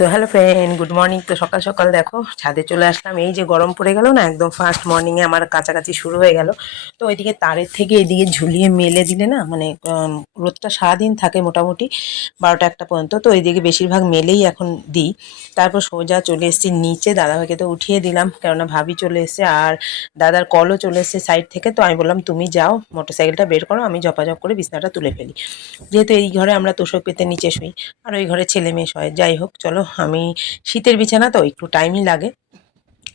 So hello friend, good morning. তো সকাল সকাল দেখো ছাদে চলে আসলাম। এই যে গরম পড়ে গেল না, একদম ফার্স্ট মর্নিংয়ে আমার কাছাকাছি শুরু হয়ে গেল। তো ওইদিকে তারের থেকে এদিকে ঝুলিয়ে মেলে দিলে না, মানে রোদটা সারাদিন থাকে মোটামুটি 12টা 1টা পর্যন্ত। তো এইদিকে বেশিরভাগ মেলেই এখন দিই। তারপর সোজা চলে এসেছি নিচে, দাদাভাইকে তো উঠিয়ে দিলাম, কেননা ভাবি চলে এসছে আর দাদার কলও চলে এসছে সাইড থেকে। তো আমি বললাম তুমি যাও, মোটরসাইকেলটা বের করো, আমি ঝপাঝপ করে বিছনাটা তুলে ফেলি। যেহেতু এই ঘরে আমরা তোষক পেতে নিচে শুই, আর ওই ঘরে ছেলে মেয়ে শোয়। যাই হোক, চলো, আমি শীতের বিছানা তো একটু টাইমই লাগে,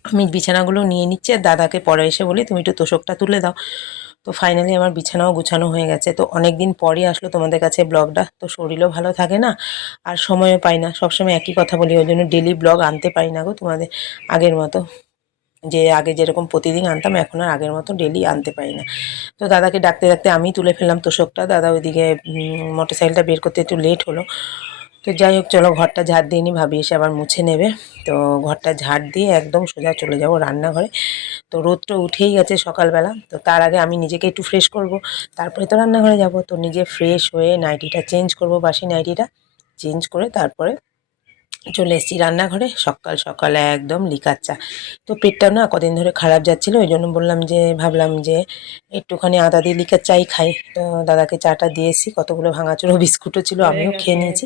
আমি বিছানাগুলো নিয়ে নিচ্ছি আর দাদাকে পরে এসে বলি তুমি একটু তোষকটা তুলে দাও। তো ফাইনালি আমার বিছানাও গুছানো হয়ে গেছে। তো অনেক দিন পরই আসলো তোমাদের কাছে ব্লগটা, তো শরীরও ভালো থাকে না আর সময়ও পাই না, সবসময় একই কথা বলি, ওই জন্য ডেলি ব্লগ আনতে পারি না গো তোমাদের আগের মতো। যে আগে যেরকম প্রতিদিন আনতাম, এখন আর আগের মতো ডেলি আনতে পারি না। তো দাদাকে ডাকতে ডাকতে আমি তুলে ফেললাম তোষকটা, দাদা ওইদিকে মোটরসাইকেলটা বের করতে একটু লেট হলো। তো যাই হোক, চলো ঘরটা ঝাড় দিয়ে নি, ভাবি এসে আবার মুছে নেবে। তো ঘরটা ঝাড় দিয়ে একদম সোজা চলে যাব রান্নাঘরে। তো রোদটা উঠেই গেছে সকালবেলা, তো তার আগে আমি নিজেকে একটু ফ্রেশ করব, তারপরে তো রান্নাঘরে যাব। তো নিজে ফ্রেশ হয়ে নাইটিটা চেঞ্জ করব, বাসি নাইটিটা চেঞ্জ করে তারপরে চলে এসেছি রান্নাঘরে। সকাল সকাল একদম লিকার চা। তো পেটটা না কদিন ধরে খারাপ যাচ্ছিলো, ওই জন্য ভাবলাম যে একটুখানি আদা দিয়ে লিকার চাই খাই। তো দাদাকে চাটা দিয়েছি, কতগুলো ভাঙাচুরো বিস্কুটও ছিল, আমিও খেয়ে নিয়েছি।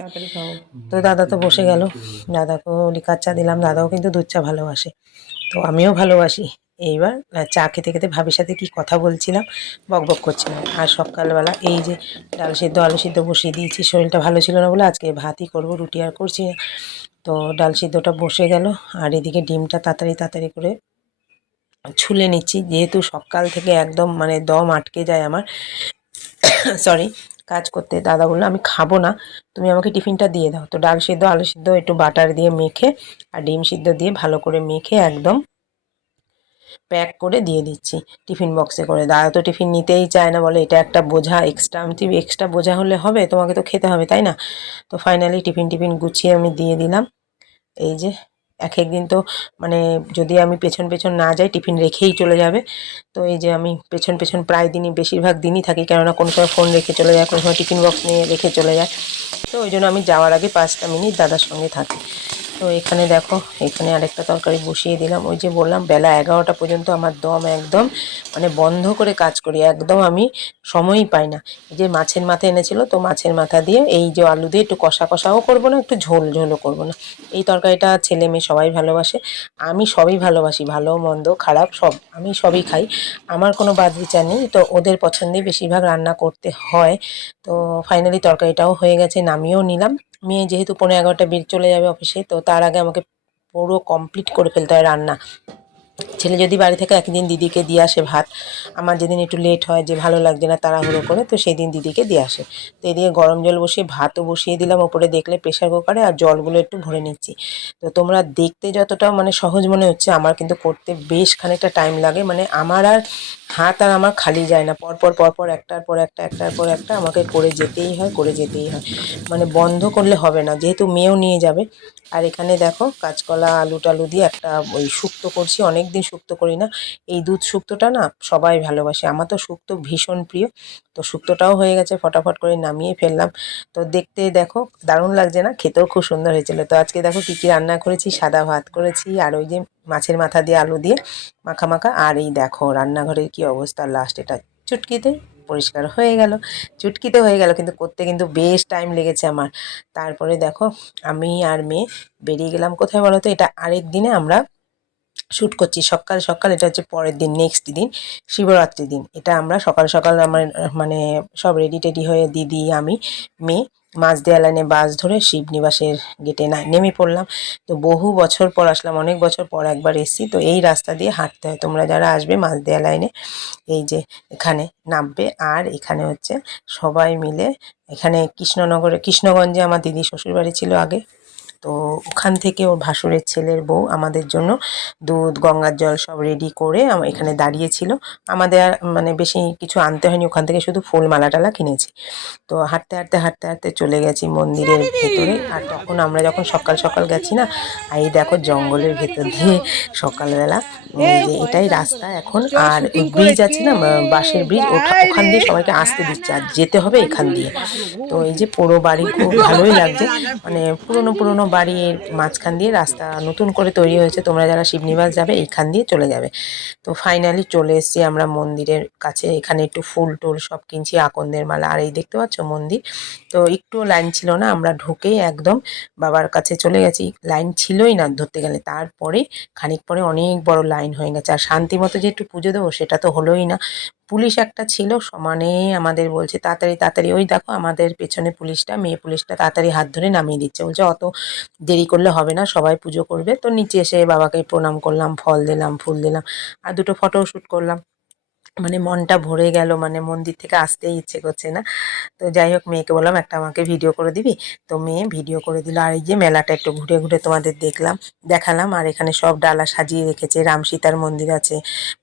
তো দাদা তো বসে গেল, দাদাকেও লিকার চা দিলাম। দাদাও কিন্তু দুধ চা ভালোবাসে, তো আমিও ভালোবাসি। এইবার চা খেতে খেতে ভাবির সাথে কি কথা বলছিলাম, বকবক করছিলাম। আর সকালবেলা এই যে ডাল সিদ্ধ আলু সিদ্ধ বসিয়ে দিয়েছি, শরীরটা ভালো ছিল না বলে আজকে ভাতই করব, রুটি আর করছি না। তো ডাল সিদ্ধটা বসে গেল, আর এদিকে ডিমটা তাড়াতাড়ি তাড়াতাড়ি করে ছুলে নিচ্ছি, যেহেতু সকাল থেকে একদম মানে দম আটকে যায় আমার, সরি, কাজ করতে। দাদা বললো আমি খাবো না, তুমি আমাকে টিফিনটা দিয়ে দাও। তো ডাল সিদ্ধ আলু সিদ্ধ একটু বাটার দিয়ে মেখে আর ডিম সিদ্ধ দিয়ে ভালো করে মেখে একদম প্যাক করে দিয়ে দিচ্ছি টিফিন বক্সে করে। দাদা তো টিফিন নিতেই চায় না, বলে এটা একটা বোঝা এক্সট্রা। আমি এক্সট্রা বোঝা হলে হবে, তোমাকে তো খেতে হবে তাই না। তো ফাইনালি টিফিন গুছিয়ে আমি দিয়ে দিলাম। এই যে এক একদিন তো মানে যদি আমি পেছন পেছন না যাই টিফিন রেখেই চলে যাবে। তো এই যে আমি পেছন পেছন প্রায় দিনই, বেশিরভাগ দিনই থাকি, কেননা কোনো সময় ফোন রেখে চলে যায়, কোনো সময় টিফিন বক্স নিয়ে রেখে চলে যায়। তো ওই জন্য আমি যাওয়ার আগে 5টা মিনিট দাদার সঙ্গে থাকি। তো এখানে দেখো, এখানে আরেকটা তরকারি বসিয়ে দিলাম। ওই যে বললাম বেলা 11টা পর্যন্ত আমার দম একদম মানে বন্ধ করে কাজ করি, একদম আমি সময়ই পাই না। এই যে মাছের মাথা এনেছিল, তো মাছের মাথা দিয়ে এই যে আলু দিয়ে একটু কষা কষাও করবো না, একটু ঝোল ঝোলও করবো না। এই তরকারিটা ছেলে মেয়ে সবাই ভালোবাসে, আমি সবই ভালোবাসি, ভালো মন্দ খারাপ সব, আমি সবই খাই, আমার কোনো বাদ বিচার নেই। তো ওদের পছন্দেই বেশিরভাগ রান্না করতে হয়। তো ফাইনালি তরকারিটাও হয়ে গেছে, নামিয়েও নিলাম। মেয়ে যেহেতু 11:30 বের চলে যাবে অফিসে, তো তার আগে আমাকে পুরো কমপ্লিট করে ফেলতে হয় রান্না। ছেলে যদি বাড়ি থেকে একদিন দিদিকে দিয়ে আসে ভাত, আমার যেদিন একটু লেট হয়, যে ভালো লাগছে না তাড়াহুড়ো করে, তো সেই দিন দিদিকে দিয়ে আসে। তো এদিকে গরম জল বসিয়ে ভাতও বসিয়ে দিলাম ওপরে, দেখলে প্রেশার কুকারে, আর জলগুলো একটু ভরে নিচ্ছি। তো তোমরা দেখতে যতটা মানে সহজ মনে হচ্ছে, আমার কিন্তু করতে বেশ খানিকটা টাইম লাগে। মানে আমার আর হাত আর আমার খালি যায় না, পরপর পরপর একটার পর একটা একটার পর একটা আমাকে করে যেতেই হয়, করে যেতেই হয়, মানে বন্ধ করলে হবে না, যেহেতু মেয়েও নিয়ে যাবে। আর এখানে দেখো কাঁচকলা আলু টালু দিয়ে একটা ওই শুক্তো করছি, অনেক দিন শুক্তো করি না। এই দুধ শুক্তোটা না সবাই ভালোবাসে, আমার তো শুক্তো ভীষণ প্রিয়। তো শুক্তোটাও হয়ে গেছে, ফটাফট করে নামিয়ে ফেললাম। তো দেখতে দেখো দারুণ লাগছে না, খেতেও খুব সুন্দর হয়েছিল। তো আজকে দেখো কী কী রান্না করেছি, সাদা ভাত করেছি, আর ওই যে মাছের মাথা দিয়ে আলু দিয়ে মাখা মাখা। আর এই দেখো রান্নাঘরের কি অবস্থা, লাস্ট এটা চুটকিতে পরিষ্কার হয়ে গেল, চুটকিতে হয়ে গেল, কিন্তু করতে কিন্তু বেশ টাইম লেগেছে আমার। তারপরে দেখো আমি আর মেয়ে বেরিয়ে গেলাম কোথায় বলো তো, এটা আরেক দিনে আমরা শ্যুট করছি, সকাল সকাল। এটা হচ্ছে পরের দিন, নেক্সট দিন শিবরাত্রির দিন। এটা আমরা সকাল সকাল আমার মানে সব রেডি টেডি হয়ে দিদি আমি মেয়ে মাঝদেয়া লাইনে বাস ধরে শিবনিবাসের গেটে নেমে পড়লাম। তো বহু বছর পর আসলাম, অনেক বছর পর একবার এসেছি। তো এই রাস্তা দিয়ে হাঁটতে হয়, তোমরা যারা আসবে মাঝদেয়া লাইনে এই যে এখানে নামবে। আর এখানে হচ্ছে সবাই মিলে, এখানে কৃষ্ণগঞ্জে আমার দিদি শ্বশুরবাড়ি ছিল আগে। তো ওখান থেকে ওর ভাসুরের ছেলের বউ আমাদের জন্য দুধ গঙ্গার জল সব রেডি করে এখানে দাঁড়িয়েছিল। আমাদের আর মানে বেশি কিছু আনতে হয়নি, ওখান থেকে শুধু ফুল মালা টালা কিনেছি। তো হাঁটতে হাঁটতে হাঁটতে হাঁটতে চলে গেছি মন্দিরের ভেতরে। আর তখন আমরা যখন সকাল সকাল গেছি না, এই দেখো জঙ্গলের ভেতর দিয়ে সকালবেলা, এই যে এটাই রাস্তা এখন। আর ওই ব্রিজ আছে না, বাঁশের ব্রিজ, ওখান দিয়ে সবাইকে আসতে দিচ্ছে, আর যেতে হবে এখান দিয়ে। তো এই যে পোড়ো বাড়ি, খুব ভালোই লাগছে, মানে পুরনো পুরনো বাড়ির মাঝখান দিয়ে রাস্তা নতুন করে তৈরি হয়েছে, তোমরা যারা শিবনিবাস যাবে এইখান দিয়ে চলে যাবে। তো ফাইনালি চলে এসেছি আমরা মন্দিরের কাছে। এখানে একটু ফুল টুল সব কিনছি, আকন্দের মালা। আর এই দেখতে পাচ্ছ মন্দির। তো একটুও লাইন ছিল না, আমরা ঢুকেই একদম বাবার কাছে চলে গেছি। লাইন ছিলই না ধরতে গেলে। তারপরে খানিক পরে অনেক বড় লাইন হয়ে গেছে। আর শান্তি মতো যে একটু পুজো দেবো সেটা তো হলোই না। পুলিশ একটা ছিল, সমানে আমাদের বলছে তাড়াতাড়ি তাড়াতাড়ি। ওই দেখো আমাদের পেছনে পুলিশটা, মেয়ে পুলিশটা তাড়াতাড়ি হাত ধরে নামিয়ে দিচ্ছে, বলছে অত দেরি করলে হবে না, সবাই পুজো করবে। তো নিচে এসে বাবাকে প্রণাম করলাম, ফল দিলাম, ফুল দিলাম, আর দুটো ফটোও শ্যুট করলাম। মানে মনটা ভরে গেল, মানে মন্দির থেকে আসতেই ইচ্ছে করছে না। তো যাই হোক, মেয়েকে বললাম একটা আমাকে ভিডিও করে দিবি। তো মেয়ে ভিডিও করে দিল। আর এই যে মেলাটা একটু ঘুরে ঘুরে তোমাদের দেখালাম। আর এখানে সব ডালা সাজিয়ে রেখেছে, রাম সীতার মন্দির আছে,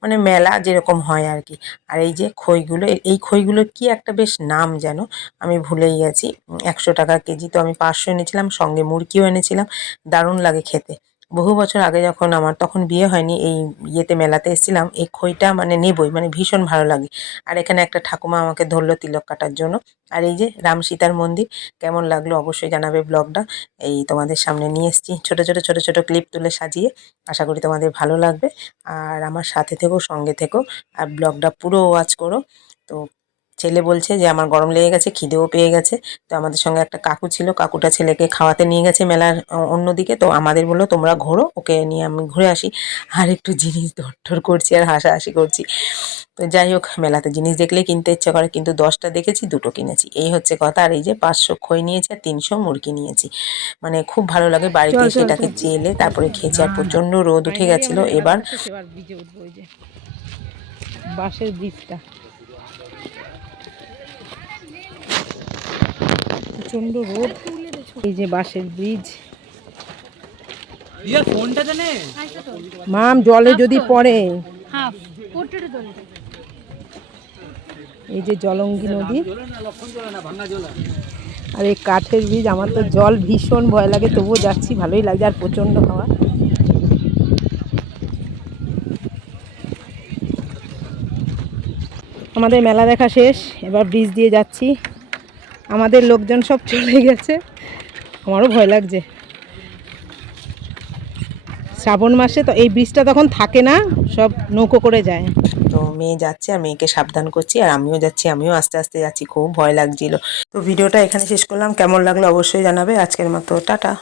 মানে মেলা যেরকম হয় আর কি। আর এই যে খইগুলো, এই খইগুলোর কি একটা বেশ নাম যেন, আমি ভুলেই গেছি। 100 টাকা কেজি। তো আমি 500 এনেছিলাম, সঙ্গে মুরগিও এনেছিলাম। দারুণ লাগে খেতে। বহু বছর আগে যখন আমার তখন বিয়ে হয়নি, এই ইয়েতে মেলাতে এসেছিলাম, এই খইটা মানে নেবই, মানে ভীষণ ভালো লাগে। আর এখানে একটা ঠাকুমা আমাকে ধরলো তিলক কাটার জন্য। আর এই যে রাম সীতার মন্দির, কেমন লাগলো অবশ্যই জানাবে ব্লগটা। এই তোমাদের সামনে নিয়ে এসেছি ছোট ছোট ক্লিপ তুলে সাজিয়ে। আশা করি তোমাদের ভালো লাগবে। আর আমার সাথে থেকো, সঙ্গে থেকো, আর ব্লগটা পুরো ওয়াচ করো। তো ছেলে বলছে যে আমার গরম লেগে গেছে, খিদেও পেয়ে গেছে। তো আমাদের সঙ্গে একটা কাকু ছিল, কাকুটা ছেলেকে খাওয়াতে নিয়ে গেছে মেলার অন্যদিকে। তো আমাদের বললো তোমরা ঘোরো, ওকে নিয়ে আমি ঘুরে আসি। আর একটু জিনিস ধর করছি আর হাসাহাসি করছি। তো যাই হোক, মেলাতে জিনিস দেখলেই কিনতে ইচ্ছে করে, কিন্তু 10টা দেখেছি, 2টো কিনেছি, এই হচ্ছে কথা। আর এই যে 500 খই নিয়েছি আর 300 মুরগি নিয়েছি। মানে খুব ভালো লাগে। বাড়িতে এসে এটাকে চেলে তারপরে খেয়েছি। আর প্রচণ্ড রোদ উঠে গেছিলো এবার। ব্রিজে উঠবো, ওই যে বাঁশের ব্রিজটা, প্রচন্ড রোদ। এই যে বাঁশের ব্রিজ। মাম জলে যদি পড়ে। এই যে জলঙ্গি নদী, আর এই কাঠের ব্রিজ। আমার তো জল ভীষণ ভয় লাগে, তবুও যাচ্ছি, ভালোই লাগছে। আর প্রচন্ড হাওয়া। আমাদের মেলা দেখা শেষ, এবার ব্রিজ দিয়ে যাচ্ছি। আমাদের লোকজন সব চলে গেছে, আমারও ভয় লাগছে। শ্রাবণ মাসে তো এই ব্রিজটা তখন থাকে না, সব নৌকো করে যায়। তো মেয়ে যাচ্ছে আর মেয়েকে সাবধান করছি, আর আমিও যাচ্ছি, আমিও আস্তে আস্তে যাচ্ছি, খুব ভয় লাগছিল। তো ভিডিওটা এখানে শেষ করলাম, কেমন লাগলো অবশ্যই জানাবে। আজকের মতো টাটা।